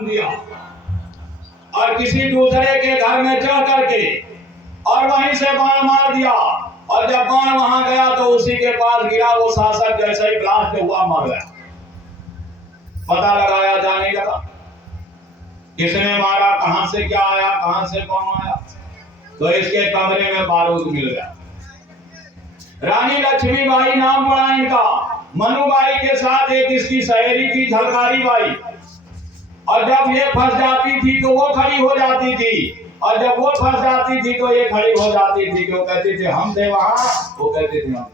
दिया और किसी दूसरे के घर में जा करके और वहीं से बाण मार दिया। और जब बाण वहां गया तो उसी के पास गिरा, वो शासक जैसे ही ब्लास्ट हुआ मर गया। पता लगाया जाने लगा किसने मारा, कहां से क्या आया, कहां से कौन आया, तो इसके कमरे में बारूद मिल गया। रानी लक्ष्मीबाई नाम पड़ा इनका। मनुबाई के साथ एक इसकी सहेली थी झलकारी बाई, और जब ये फंस जाती थी तो वो खड़ी हो जाती थी, और जब वो फंस जाती थी तो ये खड़ी हो जाती थी। क्यों कहती थी हम थे वहां, वो कहती थी हम।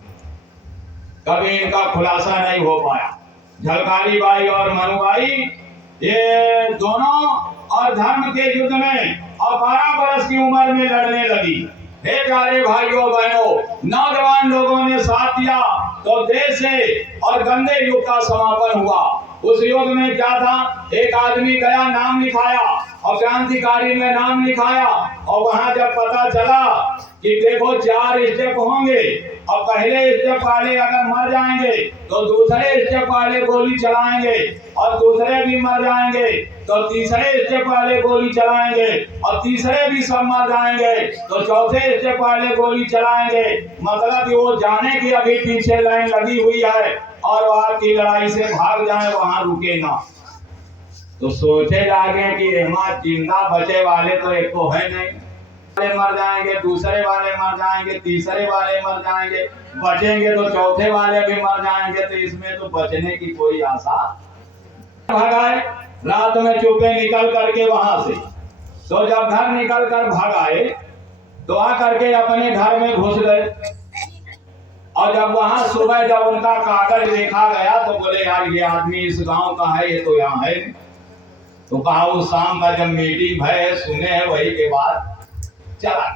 कभी इनका खुलासा नहीं हो पाया। झलकारी बाई और मनुबाई ये दोनों और धर्म के युद्ध में और 12 वर्ष की उम्र में लड़ने लगी। हे प्यारे भाइयों बहनों, नौजवान लोगों ने साथ दिया तो देश से और गंदे युग का समापन हुआ। उस युग में क्या था, एक आदमी गया, नाम लिखाया और क्रांतिकारी में नाम लिखाया, और वहां जब पता चला कि देखो 4 स्टेप होंगे और पहले स्टेप वाले अगर मर जाएंगे तो दूसरे स्टेप वाले गोली चलाएंगे, और दूसरे भी मर जाएंगे तो तीसरे स्टेप वाले गोली चलाएंगे, और तीसरे भी सब मर जाएंगे तो चौथे स्टेप वाले गोली चलाएंगे। मतलब वो जाने की अभी पीछे लाइन लगी हुई है और वहां की लड़ाई से भाग जाए, वहां रुके ना। तो सोचे जागे कि हमारे जिंदा बचे वाले तो एक तो है नहीं, वाले मर जाएंगे, दूसरे वाले मर जाएंगे, तीसरे वाले मर जाएंगे, बचेंगे तो चौथे वाले भी मर जाएंगे, तो इसमें तो बचने की कोई आशा। भागाए रात में चुपे निकल करके वहां से, तो जब घर निकल कर भागाए तो आ करके अपने घर में घुस गए। और जब वहां सुबह जब उनका कागज देखा गया तो बोले यार ये आदमी इस गांव का है, ये तो यहाँ है। तो कहा उस शाम का जब मीटिंग है सुने है वही के बाद चला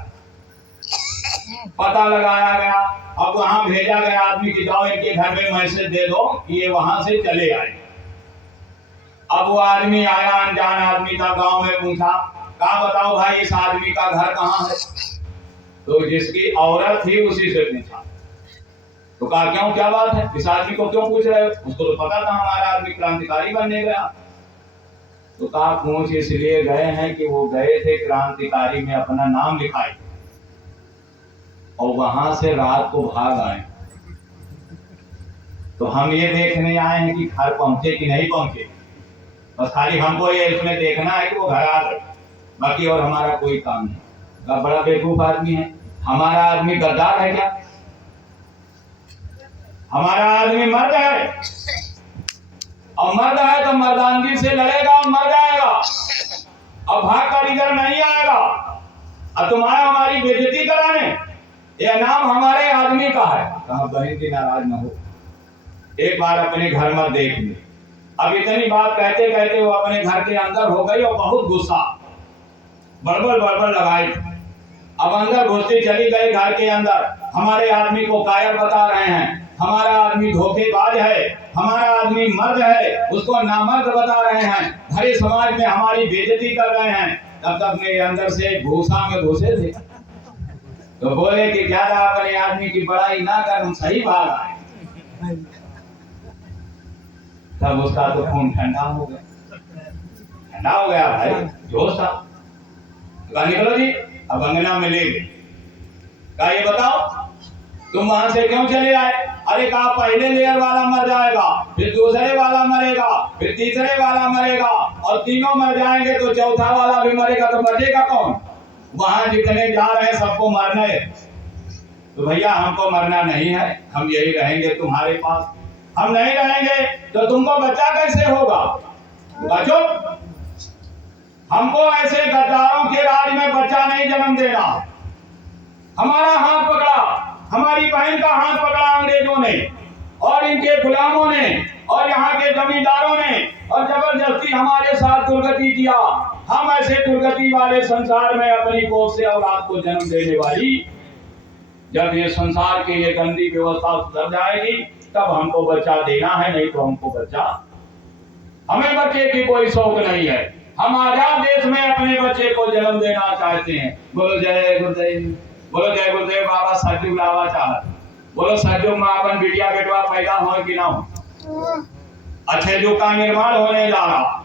पता लगाया गया। अब वहां भेजा गया आदमी की जाओ इनके घर में मैसेज दे दो कि ये वहां से चले आए। अब वो आदमी आया, अनजान आदमी था, गांव में पूछा, कहा बताओ भाई इस आदमी का घर कहाँ है। तो जिसकी औरत थी उसी से पूछा। तो कहा क्यों, क्या बात है, इस आदमी को क्यों पूछ रहे हो, उसको तो पता था हमारा आदमी क्रांतिकारी बनने गया। तो कहा पूछ इसलिए गए हैं कि वो गए थे क्रांतिकारी में अपना नाम लिखाए और वहां से रात को भाग आए। तो हम ये देखने आए हैं कि घर पहुंचे कि नहीं पहुंचे, बस खाली हमको ये इसमें देखना है कि वो घर आ गए, बाकी और हमारा कोई काम नहीं। का बड़ा बेवकूफ आदमी है। हमारा आदमी गद्दार है क्या? हमारा आदमी मर्द है, और मर्द है तो मर्दानगी से लड़ेगा और मर जाएगा, अब भाग कर इधर नहीं आएगा। अब तुम्हारा हमारी बेइज्जती कराने, यह नाम हमारे आदमी का है। कहा बहन की नाराज न हो, एक बार अपने घर में देख ले। अब इतनी बात कहते कहते वो अपने घर के अंदर हो गई और बहुत गुस्सा बड़बड़ बड़बड़ लगाई। अब अंदर घुसती चली गई घर के अंदर। हमारे आदमी को कायर बता रहे हैं, हमारा आदमी धोखेबाज है, हमारा आदमी मर्द है, उसको नामर्द बता रहे हैं, भरे समाज में हमारी बेइज्जती कर रहे हैं। तब तक मेरे अंदर से भूसा में घुसे थे तो बोले कि ज्यादा अपने आदमी की बड़ाई ना कर, हम सही भाग आए। तब उसका तो खून ठंडा हो गया, ठंडा हो गया भाई, जोश था। निकलो जी, अब अंगना में ले गए। कहा ये बताओ तुम वहां से क्यों चले आए? अरे कहा पहले लेयर वाला मर जाएगा, फिर दूसरे वाला मरेगा, फिर तीसरे वाला मरेगा, और तीनों मर जाएंगे तो चौथा वाला भी मरेगा, तो बचेगा कौन? वहां जितने जा रहे हैं सबको मरना है। तो भैया हमको मरना नहीं है, हम यही रहेंगे तुम्हारे पास। हम नहीं रहेंगे तो तुमको बच्चा कैसे होगा? बचो, हमको ऐसे गद्दारों के राज में बच्चा नहीं जन्म देना। हमारा हाथ पकड़ा, हमारी बहन का हाथ पकड़ा अंग्रेजों ने और इनके गुलामों ने और यहाँ के जमींदारों ने, और जबरदस्ती हमारे साथ दुर्गति किया। हम ऐसे दुर्गति वाले संसार में अपनी कोख से औलाद को जन्म देने वाली, जब ये संसार की ये गंदी व्यवस्था सुधर जाएगी तब हमको बच्चा देना है, नहीं तो हमको बच्चा, हमें बच्चे की कोई शौक नहीं है। हम आजाद देश में अपने बच्चे को जन्म देना चाहते हैं। बोलो जय गुरुदेव, बोलो जय गुरुदेव बाबा सतयुग लावा चाहत, बोलो सतयुग में अपन बिटिया बेटवा पैदा हो कि ना हो, अच्छे युग का निर्माण होने जा रहा।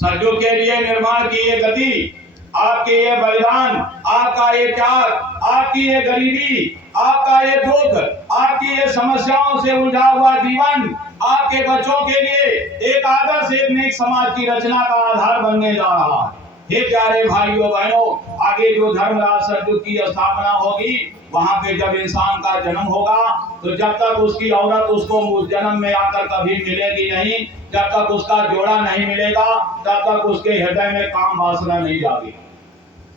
सतयुग के लिए निर्माण की ये गति, आपके ये बलिदान, आपका ये त्याग, आपकी ये गरीबी, आपका ये दुख, आपकी ये समस्याओं से उलझा हुआ जीवन आपके बच्चों के लिए एक आदर्श, एक नेक समाज की रचना का आधार बनने जा रहा है। हे प्यारे भाइयों बहनों, आगे जो धर्मराज सतयुग की स्थापना होगी, वहां पे जब इंसान का जन्म होगा तो जब तक उसकी औरत उसको उस जन्म में आकर कभी मिलेगी नहीं, जब तक उसका जोड़ा नहीं मिलेगा, तब तक उसके हृदय में काम वासना नहीं जागी।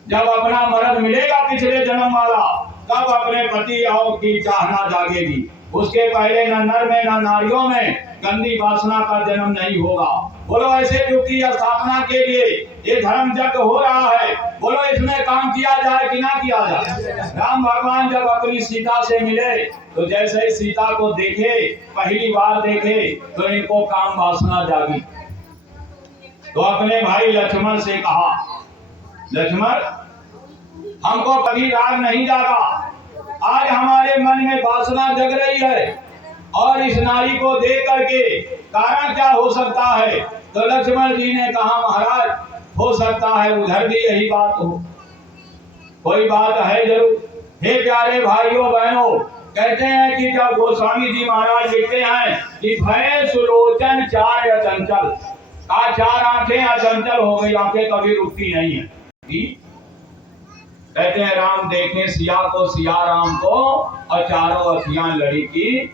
जब अपना मर्द मिलेगा पिछले जन्म वाला, तब अपने पति और की चाहना जागेगी। उसके पहले न नर में न नारियों में गंदी वासना का जन्म नहीं होगा। बोलो ऐसे युग की स्थापना के लिए ये धर्म यज्ञ हो रहा है, बोलो इसमें काम किया जाए कि ना किया जाए। राम भगवान जब अपनी सीता से मिले तो जैसे ही सीता को देखे, पहली बार देखे, तो इनको काम वासना जागी। तो अपने भाई लक्ष्मण से कहा, लक्ष्मण हमको कभी राग नहीं जागा, आज हमारे मन में वासना जग रही है और इस नारी को देख करके कारण क्या हो सकता है। तो लक्ष्मण जी ने कहा, महाराज हो सकता है उधर भी यही बात हो, कोई बात है जरूर। हे प्यारे भाइयों बहनों, कहते हैं कि जब गोस्वामी जी महाराज लिखते हैं कि भय सुलोचन चार अचंचल, का चार आंखें अचंचल हो गई, आंखें कभी रुकती नहीं है। कहते हैं राम देखे सिया को, सिया राम को, और चारों अखियां लड़ी की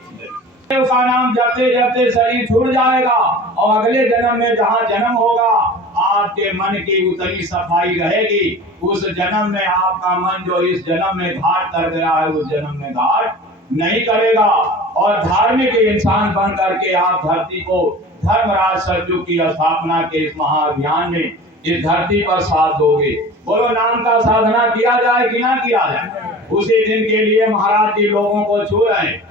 उसका नाम जपते जपते शरीर छूट जाएगा और अगले जन्म में जहाँ जन्म होगा आपके मन की उतनी सफाई रहेगी। उस जन्म में आपका मन जो इस जन्म में घाट कर गया है, उस जन्म में घाट नहीं करेगा और धार्मिक इंसान बन करके आप धरती को धर्मराज सतयुग की स्थापना के इस महाअभियान में इस धरती पर साथ दोगे। बोलो नाम का साधना किया जाए कि ना किया जाए। उसी दिन के लिए महाराज जी लोगों को छू रहे हैं।